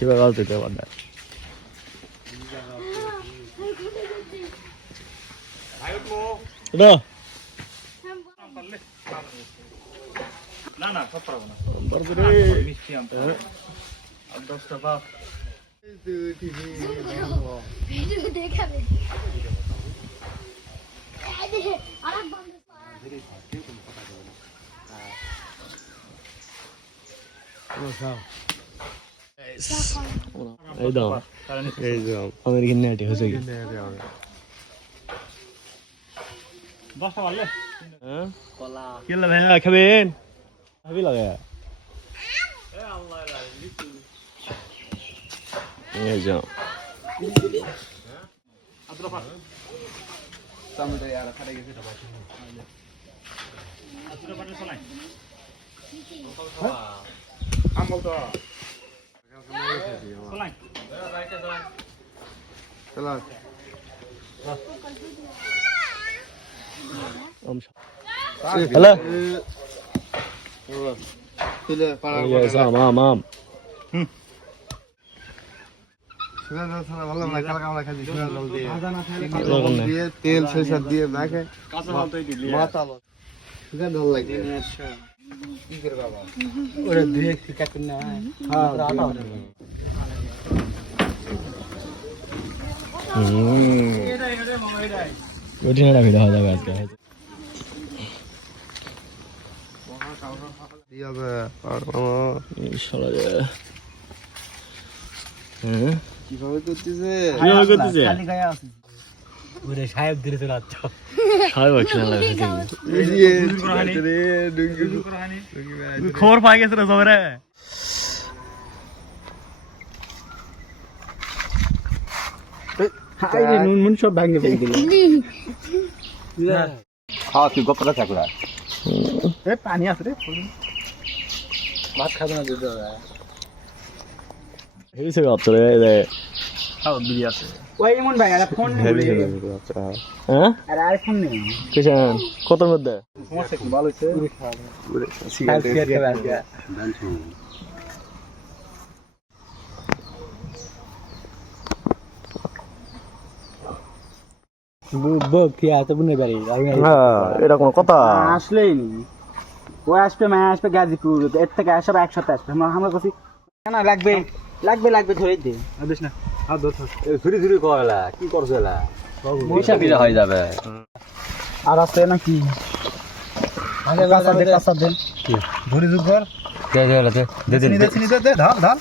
শিবা গাছ দিতে পারবে এটা না না সব পারবো না বারবারে মিষ্টি আম আর 10টা বাপ ভিডিও দেখাবে আরেক বন্ধু এই দাও এই দাও আমেরিকান নেটি হয়েছে কি 10টা পারলে হ্যাঁ কলা কেলা ভাই খাবেন খাবি লাগে এ আল্লাহ লিচু এই যাও আদ্রা পার সামনে यार খাড়া গেছে এটা বাকি আদ্রা পার চলাই আমল তো চলাই চলা হ্যালো তুলে পাড়া এই যাও মাম সুগার ছাড়া ভালো না কালকে আমরা খাইছি সুগার জল দিয়ে এরকম না। দিয়ে তেল সরিষা দিয়ে মাখে কাঁচা মালটাই দিলি মাথা সুগার জল লাগে কি করে বাবা ওরে দুই ঠিক কাট না হ্যাঁ আটা ওইটা না ভিডিও হয়ে যাবে আজকে দিয়ে হবে আর শালা রে হ্যাঁ কিভাবে করতেছে কিভাবে করতেছে খালি গায়ে আছে ওরে সাহেব ধরে তো রাত সাহেব খেলা লাগে এই দিয়ে হানি। রে ডুঙ্গি হানি খবর পাই গেছে রে সবরে হাই রে নুন মুন সব ভাঙে ফেলে দিল খাওয়া তুই গপটা থাকলা এ পানি আছে রে মাছ খাবে না দিতে হেবিছে গাতরে রে খাও বিড়ি আছে ওই এমন ভাই আর ফোন নেই হেবিছে হ্যাঁ আর আইফোন নেই কিষান কতর মধ্যে সমস্যা কি ভালো হইছে সিগারেট বক কি আছে বুনে বাড়ি হ্যাঁ এটা কোন কথা আসলেই নি ও আসবে মা আসবে গাজীপুর এর থেকে আসবে এক সপ্তাহ আসবে আমরা কাছে না লাগবে লাগবে লাগবে ধরে দে বুঝছ না হাত ধর ধুরি ধুরি কয়লা কি করছ এলা পয়সা বিলা হয়ে যাবে আর আছে নাকি কাঁচা দে কাঁচা দে ধুরি ধুর কর দে দে দে দে দে ধান ধান